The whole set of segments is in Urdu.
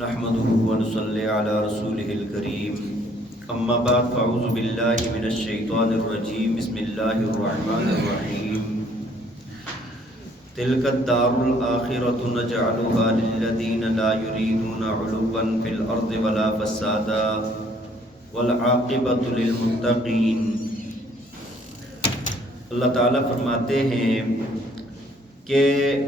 نحمده ونصلي على رسوله الكريم اما بعد فاعوذ بالله من الشیطان الرجیم بسم اللہ الرحمن الرحیم تلك الدار الآخرة نجعلها للذین لا يريدون علوا في الارض ولا فسادا والعاقبۃ للمتقین۔ اللہ تعالیٰ فرماتے ہیں کہ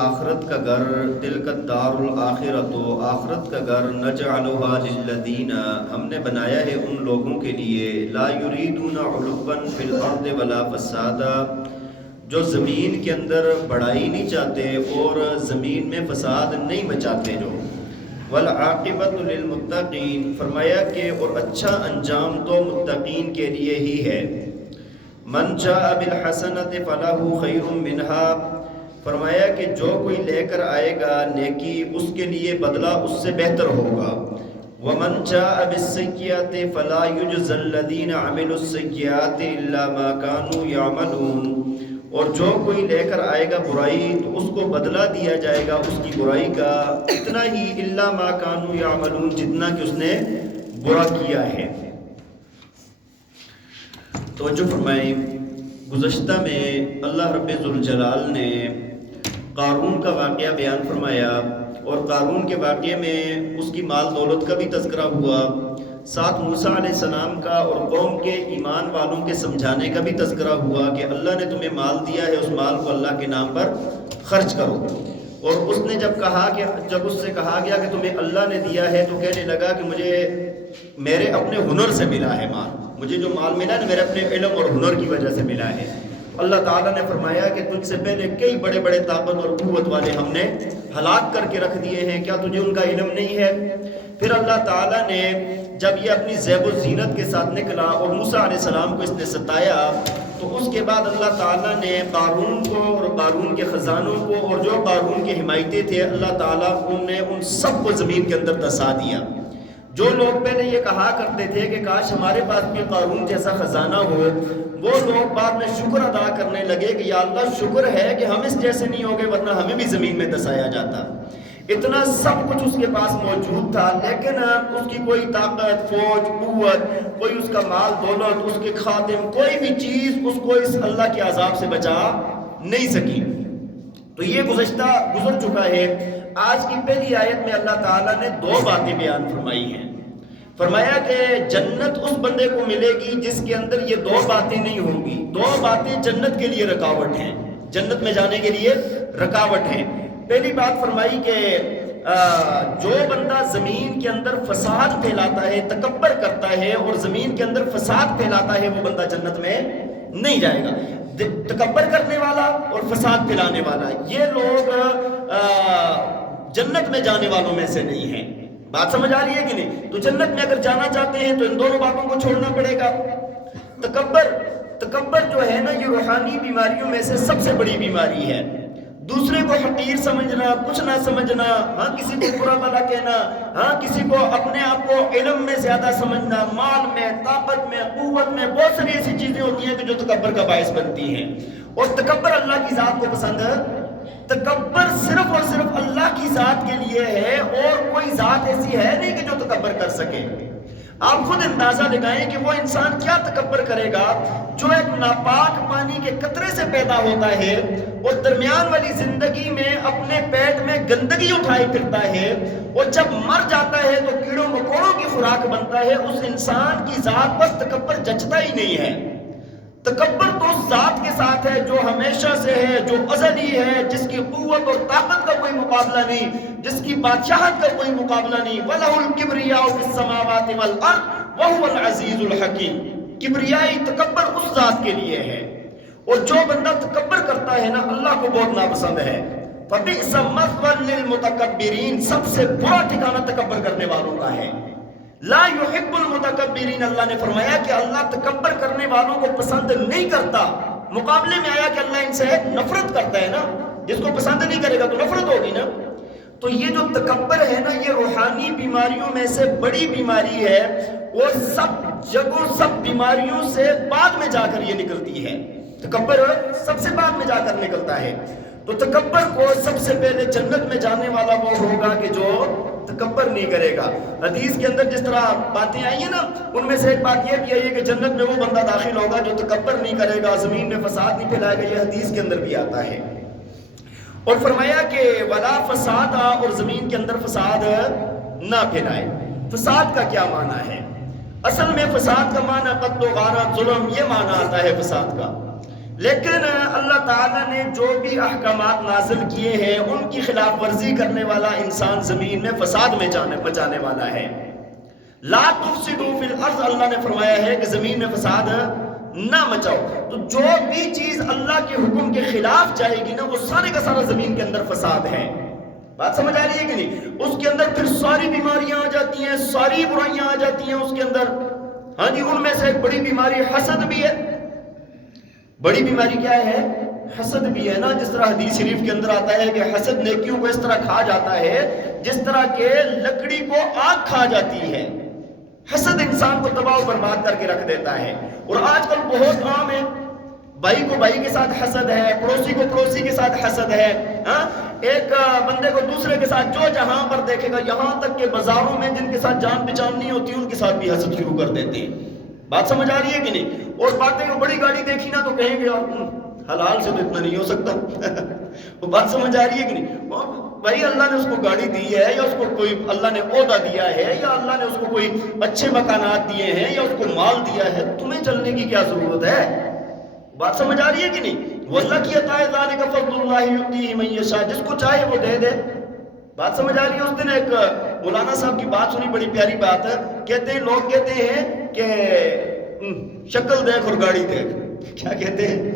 آخرت کا گھر تلک الدار الآخرۃ، آخرت کا گھر نجعلها للذین، ہم نے بنایا ہے ان لوگوں کے لیے لا یریدون علوا فی الارض ولا فسادا، جو زمین کے اندر بڑائی نہیں چاہتے اور زمین میں فساد نہیں مچاتے، جو والعاقبۃ للمتقین، فرمایا کہ اور اچھا انجام تو متقین کے لیے ہی ہے۔ من جاء بالحسنۃ فلہ خیر منہا، فرمایا کہ جو کوئی لے کر آئے گا نیکی اس کے لیے بدلہ اس سے بہتر ہوگا۔ ومن جاء بالسیئۃ فلا یجزی الذین عملوا السیئات الا ما كانوا یعملون، اور جو کوئی لے کر آئے گا برائی تو اس کو بدلہ دیا جائے گا اس کی برائی کا اتنا ہی، الا ما كانوا یعملون، جتنا کہ اس نے برا کیا ہے۔ توجہ فرمائیں، گزشتہ میں اللہ رب ذوالجلال نے قارون کا واقعہ بیان فرمایا، اور قارون کے واقعے میں اس کی مال دولت کا بھی تذکرہ ہوا، ساتھ موسیٰ علیہ السلام کا اور قوم کے ایمان والوں کے سمجھانے کا بھی تذکرہ ہوا کہ اللہ نے تمہیں مال دیا ہے، اس مال کو اللہ کے نام پر خرچ کرو۔ اور اس نے جب اس سے کہا گیا کہ تمہیں اللہ نے دیا ہے تو کہنے لگا کہ مجھے میرے اپنے ہنر سے ملا ہے مال، مجھے جو مال ملا ہے میرے اپنے علم اور ہنر کی وجہ سے ملا ہے۔ اللہ تعالیٰ نے فرمایا کہ تجھ سے پہلے کئی بڑے بڑے طاقت اور قوت والے ہم نے ہلاک کر کے رکھ دیے ہیں، کیا تجھے ان کا علم نہیں ہے؟ پھر اللہ تعالیٰ نے جب یہ اپنی زیب و زینت کے ساتھ نکلا اور موسیٰ علیہ السلام کو اس نے ستایا، تو اس کے بعد اللہ تعالیٰ نے قارون کو اور قارون کے خزانوں کو اور جو قارون کے حمایتی تھے، اللہ تعالیٰ نے ان سب کو زمین کے اندر دسا دیا۔ جو لوگ پہلے یہ کہا کرتے تھے کہ کاش ہمارے پاس بھی قارون جیسا خزانہ ہو، وہ لوگ بعد میں شکر ادا کرنے لگے کہ یا اللہ شکر ہے کہ ہم اس جیسے نہیں ہو گئے، ورنہ ہمیں بھی زمین میں دسایا جاتا۔ اتنا سب کچھ اس کے پاس موجود تھا، لیکن اس کی کوئی طاقت، فوج، قوت، کوئی اس کا مال دولت، اس کے خادم، کوئی بھی چیز اس کو اس اللہ کے عذاب سے بچا نہیں سکی۔ تو یہ گزر چکا ہے۔ آج کی پہلی آیت میں اللہ تعالیٰ نے دو باتیں بیان فرمائی ہیں۔ فرمایا کہ جنت اس بندے کو ملے گی جس کے اندر یہ دو باتیں نہیں ہوں گی۔ دو باتیں جنت کے لیے رکاوٹ ہیں، جنت میں جانے کے لیے رکاوٹ ہیں۔ پہلی بات فرمائی کہ جو بندہ زمین کے اندر فساد پھیلاتا ہے، تکبر کرتا ہے اور زمین کے اندر فساد پھیلاتا ہے، وہ بندہ جنت میں نہیں جائے گا۔ تکبر کرنے والا اور فساد پھیلانے والا، یہ لوگ جنت میں جانے والوں میں سے نہیں ہیں۔ بات سمجھ آ رہی ہے کہ نہیں؟ تو جنت میں اگر جانا چاہتے ہیں تو ان دونوں باتوں کو چھوڑنا پڑے گا۔ تکبر جو ہے نا، یہ روحانی بیماریوں میں سے سب سے بڑی بیماری ہے۔ دوسرے کو حقیر سمجھنا، کچھ نہ سمجھنا، ہاں کسی کو برا بھلا کہنا، ہاں کسی کو اپنے آپ کو علم میں زیادہ سمجھنا، مال میں، طاقت میں، قوت میں، بہت ساری ایسی چیزیں ہوتی ہیں کہ جو تکبر کا باعث بنتی ہیں۔ اور تکبر اللہ کی ذات کو پسند ہے۔ تکبر صرف اور صرف اللہ کی ذات کے لیے ہے، اور کوئی ذات ایسی ہے نہیں کہ جو تکبر کر سکے۔ آپ خود اندازہ لگائیں کہ وہ انسان کیا تکبر کرے گا جو ایک ناپاک پانی کے قطرے سے پیدا ہوتا ہے اور درمیان والی زندگی میں اپنے پیٹ میں گندگی اٹھائے پھرتا ہے، اور جب مر جاتا ہے تو کیڑوں مکوڑوں کی خوراک بنتا ہے۔ اس انسان کی ذات پر تکبر جچتا ہی نہیں ہے۔ تکبر تو اس ذات کے ساتھ ہے جو ہمیشہ سے ہے، جو ازلی ہے، جس کی قوت اور طاقت کا کوئی مقابلہ نہیں، جس کی بادشاہت کا کوئی مقابلہ نہیں۔ وَلَهُ الْكِبْرِيَاءُ فِي السَّمَاوَاتِ وَالْأَرْضِ وَهُوَ الْعَزِيزُ الْحَكِيمُ۔ کبریائی تکبر اس ذات کے لیے ہے، اور جو بندہ تکبر کرتا ہے نا، اللہ کو بہت ناپسند ہے۔ فَبِئْسَ مَثْوًى لِلْمُتَكَبِّرِينَ، سب سے برا ٹھکانہ تکبر کرنے والوں کا ہے۔ لا يحب المتکبرین، اللہ نے فرمایا کہ اللہ تکبر کرنے والوں کو پسند نہیں کرتا۔ مقابلے میں آیا کہ اللہ ان سے نفرت کرتا ہے نا، جس کو پسند نہیں کرے گا تو نفرت ہوگی نا۔ تو یہ جو تکبر ہے نا، یہ روحانی بیماریوں میں سے بڑی بیماری ہے، اور سب جگہوں، سب بیماریوں سے بعد میں جا کر یہ نکلتی ہے۔ تکبر سب سے بعد میں جا کر نکلتا ہے۔ تو تکبر کو سب سے پہلے جنت میں جانے والا وہ ہوگا کہ جو تکبر نہیں کرے گا. حدیث کے اندر جس طرح باتیں آئی ہیں نا، ان میں سے ایک بات یہ بھی آئی ہے کہ جنت میں وہ بندہ داخل ہوگا جو تکبر نہیں کرے گا، زمین میں فساد نہیں پھیلائے گا. یہ حدیث کے اندر بھی آتا ہے. اور فرمایا کہ ولا فساد، اور زمین کے اندر فساد نہ پھیلائے. فساد کا کیا معنی ہے؟ اصل میں فساد کا معنی قتل و غارت، ظلم، یہ معنی آتا ہے فساد کا. لیکن اللہ تعالیٰ نے جو بھی احکامات نازل کیے ہیں ان کی خلاف ورزی کرنے والا انسان زمین میں فساد میں مچانے والا ہے. لا تفسدوا فی الارض، اللہ نے فرمایا ہے کہ زمین میں فساد نہ مچاؤ. تو جو بھی چیز اللہ کے حکم کے خلاف جائے گی نا، وہ سارے کا سارا زمین کے اندر فساد ہے. بات سمجھ آ رہی ہے کہ نہیں؟ اس کے اندر پھر ساری بیماریاں آ جاتی ہیں، ساری برائیاں آ جاتی ہیں اس کے اندر. ہاں جی، ان میں سے ایک بڑی بیماری حسد بھی ہے. بڑی بیماری کیا ہے؟ حسد بھی ہے نا. جس طرح حدیث شریف کے اندر آتا ہے کہ حسد نیکیوں کو اس طرح کھا جاتا ہے جس طرح کہ لکڑی کو آگ کھا جاتی ہے. حسد انسان کو تباہ و برباد کر کے رکھ دیتا ہے. اور آج کل بہت عام ہے، بھائی کو بھائی کے ساتھ حسد ہے، پڑوسی کو پڑوسی کے ساتھ حسد ہے. ایک بندے کو دوسرے کے ساتھ جو جہاں پر دیکھے گا، یہاں تک کہ بازاروں میں جن کے ساتھ جان پہچان نہیں ہوتی ان کے ساتھ بھی حسد شروع کر دیتے ہیں. بات سمجھ آ رہی ہے کہ نہیں؟ اور باتیں کو بڑی گاڑی دیکھی نا تو کہیں گے حلال سے تو اتنا نہیں ہو سکتا. وہ بات سمجھ آ رہی ہے کہ نہیں؟ بھائی اللہ نے اس کو گاڑی دی ہے، یا اس کو کوئی اللہ نے عہدہ دیا ہے، یا اللہ نے اس کو کوئی اچھے مکانات دیے ہیں، یا اس کو مال دیا ہے، تمہیں چلنے کی کیا ضرورت ہے؟ بات سمجھ آ رہی ہے کہ نہیں؟ وہ اللہ کی عطا ہے، ذالک فضل اللہ یؤتیہ من یشاء، جس کو چاہے وہ دے دے. بات سمجھ آ رہی ہے؟ اس دن ایک مولانا صاحب کی بات سنی، بڑی پیاری بات ہے. کہتے ہیں، لوگ کہتے ہیں کہ شکل دیکھ اور گاڑی دیکھ. کیا کہتے ہیں؟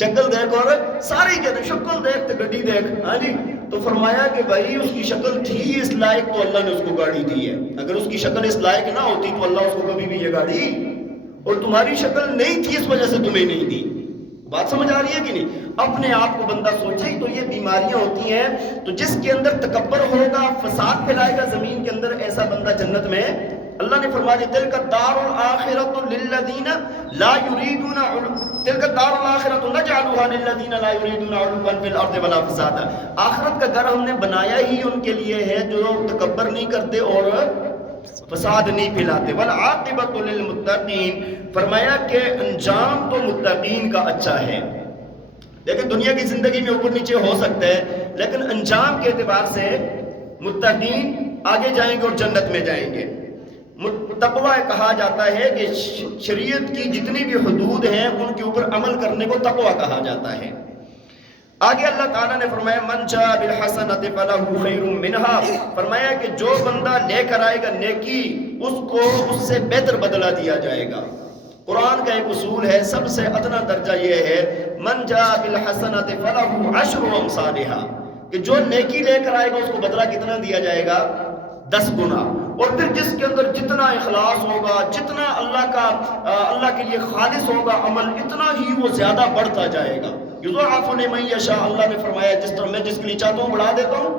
شکل دیکھ اور سارے کہتے ہیں شکل دیکھ تو گاڑی دیکھ. ہاں جی، تو فرمایا کہ بھائی اس کی شکل تھی اس لائق تو اللہ نے اس کو گاڑی دی ہے. اگر اس کی شکل اس لائق نہ ہوتی تو اللہ اس کو کبھی بھی یہ گاڑی، اور تمہاری شکل نہیں تھی اس وجہ سے تمہیں نہیں دی. بات سمجھ آ رہی ہے کہ نہیں؟ اپنے آپ کو بندہ سوچے تو یہ بیماریاں ہوتی ہیں. تو جس کے اندر تکبر ہوگا، فساد پھیلائے گا زمین کے اندر، ایسا بندہ جنت میں، اللہ نے فرما دیا تلک الدار الآخرۃ للذین لا یریدون تلک الدار الآخرۃ نجعلها للذین لا یریدون علوا فی الارض ولا فسادا. آخرت کا گھر ہم نے بنایا ہی ان کے لیے ہے جو تکبر نہیں کرتے اور فساد نہیں پھیلاتے. والعاقبۃ للمتقین، فرمایا کہ انجام تو متقین کا اچھا ہے. لیکن دنیا کی زندگی میں اوپر نیچے ہو سکتا ہے، لیکن انجام کے اعتبار سے متقین آگے جائیں گے اور جنت میں جائیں گے. تقویٰ کہا جاتا ہے کہ شریعت کی جتنی بھی حدود ہیں ان کے اوپر عمل کرنے کو تقویٰ کہا جاتا ہے. آگے اللہ تعالیٰ نے فرمایا من جاء بالحسنۃ فلہ خیر منہا، فرمایا کہ جو بندہ لے کر آئے گا نیکی، اس کو اس سے بہتر بدلہ دیا جائے گا. قرآن کا ایک اصول ہے، سب سے ادنا درجہ یہ ہے من جاء بالحسنۃ فلہ عشر امثالھا، کہ جو نیکی لے کر آئے گا اس کو بدلہ کتنا دیا جائے گا؟ 10 گنا. اور پھر جس کے اندر جتنا اخلاص ہوگا، جتنا اللہ کے لیے خالص ہوگا عمل، اتنا ہی وہ زیادہ بڑھتا جائے گا. یضاعف لمن یشاء، اللہ نے فرمایا جس طرح میں جس کے لیے چاہتا ہوں بڑھا دیتا ہوں.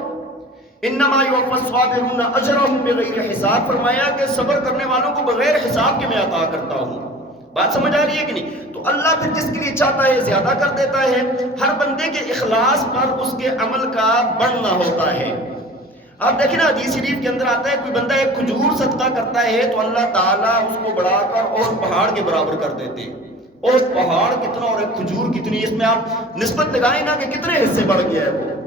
انما یوفی الصابرون اجرهم بغیر حساب، فرمایا کہ صبر کرنے والوں کو بغیر حساب کے میں عطا کرتا ہوں. بات سمجھ آ رہی ہے کہ نہیں؟ تو اللہ پھر جس کے لیے چاہتا ہے زیادہ کر دیتا ہے. ہر بندے کے اخلاص پر اس کے عمل کا بڑھنا ہوتا ہے. آپ دیکھیں نا حدیث شریف کے اندر آتا ہے کوئی بندہ ایک کھجور صدقہ کرتا ہے تو اللہ تعالیٰ اس کو بڑھا کر اور پہاڑ کے برابر کر دیتے ہیں. اور پہاڑ کتنا اور ایک کھجور کتنی، اس میں آپ نسبت لگائیں نا کہ کتنے حصے بڑھ گیا ہے وہ.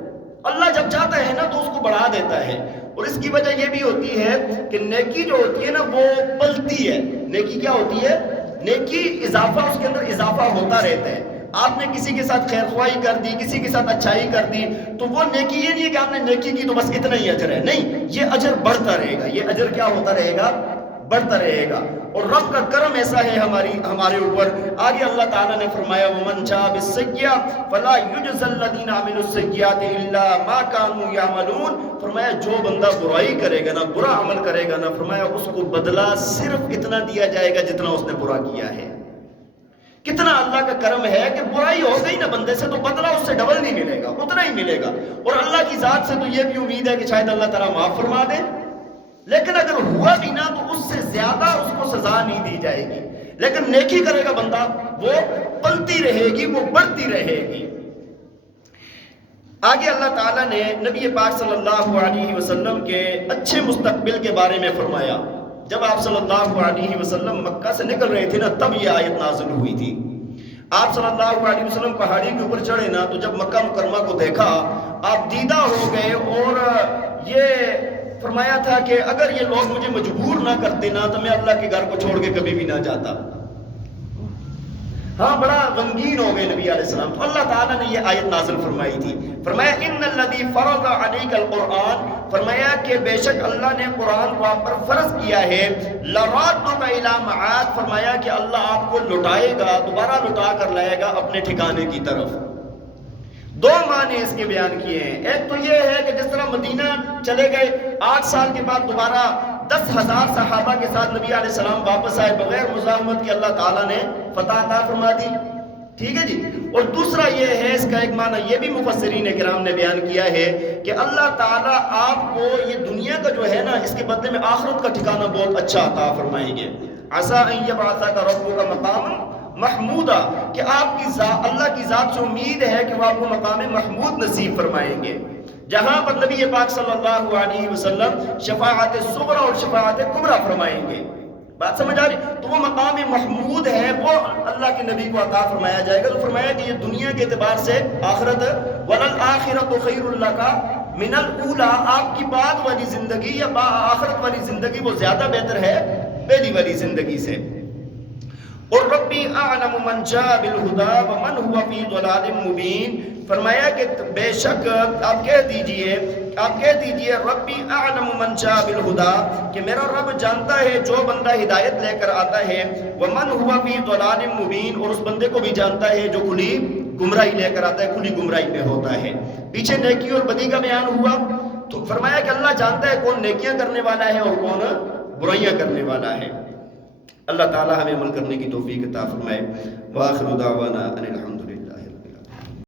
اللہ جب چاہتا ہے نا تو اس کو بڑھا دیتا ہے. اور اس کی وجہ یہ بھی ہوتی ہے کہ نیکی جو ہوتی ہے نا وہ پلتی ہے. نیکی کیا ہوتی ہے؟ نیکی اضافہ، اس کے اندر اضافہ ہوتا رہتا ہے. آپ نے کسی کے ساتھ خیر خواہی کر دی، کسی کے ساتھ اچھائی کر دی، تو وہ نیکی یہ نہیں ہے کہ آپ نے نیکی کی تو بس اتنا ہی اجر ہے. نہیں، یہ اجر بڑھتا رہے گا. یہ اجر کیا ہوتا رہے گا؟ بڑھتا رہے گا. اور رب کا کرم ایسا ہے ہمارے اوپر. آگے اللہ تعالیٰ نے فرمایا وَمَنْ جَاءَ بِالسَّيِّئَةِ فَلَا يُجْزَى الَّذِينَ عَمِلُوا السَّيِّئَاتِ إِلَّا مَا كَانُوا يَعْمَلُونَ، فرمایا جو بندہ برائی کرے گا نا، برا عمل کرے گا نا، فرمایا اس کو بدلہ صرف اتنا دیا جائے گا جتنا اس نے برا کیا ہے. کتنا اللہ کا کرم ہے کہ برائی ہو گئی نا بندے سے تو بدلہ اس سے ڈبل نہیں ملے گا، اتنا ہی ملے گا. اور اللہ کی ذات سے تو یہ بھی امید ہے کہ شاید اللہ تعالیٰ معاف فرما دے. لیکن اگر ہوا بھی نا تو اس سے زیادہ اس کو سزا نہیں دی جائے گی. لیکن نیکی کرے گا بندہ، وہ پلتی رہے گی، وہ بڑھتی رہے گی. آگے اللہ تعالیٰ نے نبی پاک صلی اللہ علیہ وسلم کے اچھے مستقبل کے بارے میں فرمایا. جب آپ صلی اللہ علیہ وسلم مکہ سے نکل رہے تھے نا، تب یہ آیت نازل ہوئی تھی. آپ صلی اللہ علیہ وسلم پہاڑی کے اوپر چڑھے نا، تو جب مکہ مکرمہ کو دیکھا آپ دیدہ ہو گئے، اور یہ فرمایا تھا کہ اگر یہ لوگ مجھے مجبور نہ کرتے نا تو میں اللہ کے گھر کو چھوڑ کے کبھی بھی نہ جاتا. ہاں، بڑا غمگین ہو گئے نبی علیہ السلام. تو اللہ تعالیٰ نے یہ آیت نازل فرمائی تھی. فرمایا ان الذی فرض علیک القرآن، فرمایا کہ بے شک اللہ نے قرآن کو آپ پر فرض کیا ہے. لرادک الی معاد، فرمایا کہ اللہ آپ کو لٹائے گا، دوبارہ لٹا کر لائے گا اپنے ٹھکانے کی طرف. دو معنی اس کے بیان کیے ہیں. ایک تو یہ ہے کہ جس طرح مدینہ چلے گئے، 8 سال کے بعد دوبارہ 10,000 صحابہ کے ساتھ نبی علیہ السلام واپس آئے، بغیر مزاحمت کے اللہ تعالیٰ نے فتح عطا فرما دی. ٹھیک ہے جی. اور دوسرا یہ ہے، اس کا ایک معنی یہ بھی مفسرین کرام نے بیان کیا ہے کہ اللہ تعالیٰ آپ کو یہ دنیا کا جو ہے نا، اس کے بدلے میں آخرت کا ٹھکانہ بہت اچھا عطا فرمائیں گے. عسیٰ ان یبعثک ربک مقاما محمودہ، کہ آپ کی اللہ کی ذات سے امید ہے کہ وہ آپ کو مقام محمود نصیب فرمائیں گے، جہاں پر نبی پاک صلی اللہ علیہ وسلم شفاعت صغریٰ اور شفاعت کبریٰ فرمائیں گے. بات سمجھ آ رہی؟ تو وہ مقام محمود ہے، وہ اللہ کے نبی کو عطا فرمایا جائے گا. تو فرمایا کہ یہ دنیا کے اعتبار سے آخرت، وَلَلْآخِرَةُ خَيْرٌ لَكَ مِنَ الْأُولَىٰ، آپ کی بعد والی زندگی یا آخرت والی زندگی وہ زیادہ بہتر ہے پہلی والی زندگی سے. اور ربی اعلم من جاء بالہدی ومن هو فی ضلال مبین، فرمایا کہ بے شک آپ کہہ دیجئے ربی اعلم من جاء بالہدی، کہ میرا رب جانتا ہے جو بندہ ہدایت لے کر آتا ہے، ومن هو فی ضلال مبین، اور اس بندے کو بھی جانتا ہے جو کھلی گمراہی لے کر آتا ہے، کھلی گمراہی پہ ہوتا ہے. پیچھے نیکی اور بدی کا بیان ہوا، تو فرمایا کہ اللہ جانتا ہے کون نیکیاں کرنے والا ہے اور کون برائیاں کرنے والا ہے. اللہ تعالی ہمیں عمل کرنے کی توفیق عطا فرمائے. وآخر دعوانا ان الحمد